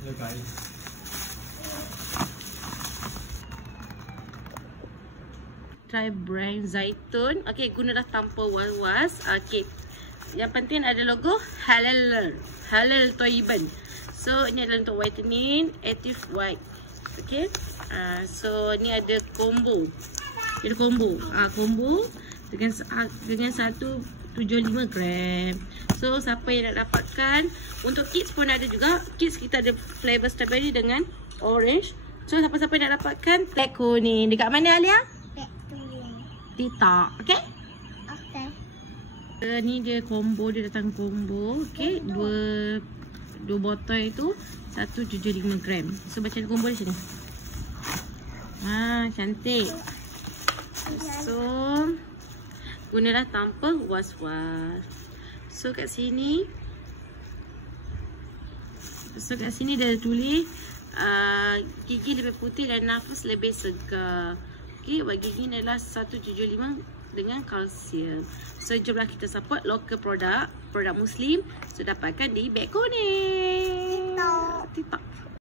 Hello guys. Try brand zaitun. Okey, gunalah tanpa was-was. Okey. Yang penting ada logo halal. Halal Thayyiban. So ini adalah untuk whitening, active white. Okey. So ni ada combo. Ada combo. Combo dengan 175 gram. So siapa yang nak dapatkan, untuk kids pun ada juga. Kids kita ada flavor strawberry dengan orange. So siapa-siapa yang nak dapatkan, tag kuning. Dekat mana Alia? TikTok. Okay? Okay. Ni dia combo, dia datang combo. Okay, dua botol itu 175 gram. So baca combo di sini. Cantik. So gunalah tanpa was-was. So kat sini dia tulis gigi lebih putih dan nafas lebih segar. Okay, buat gigi ni adalah 175 dengan kalsium. So jomlah kita support local produk Muslim. So dapatkan di beg kuning. TikTok. TikTok.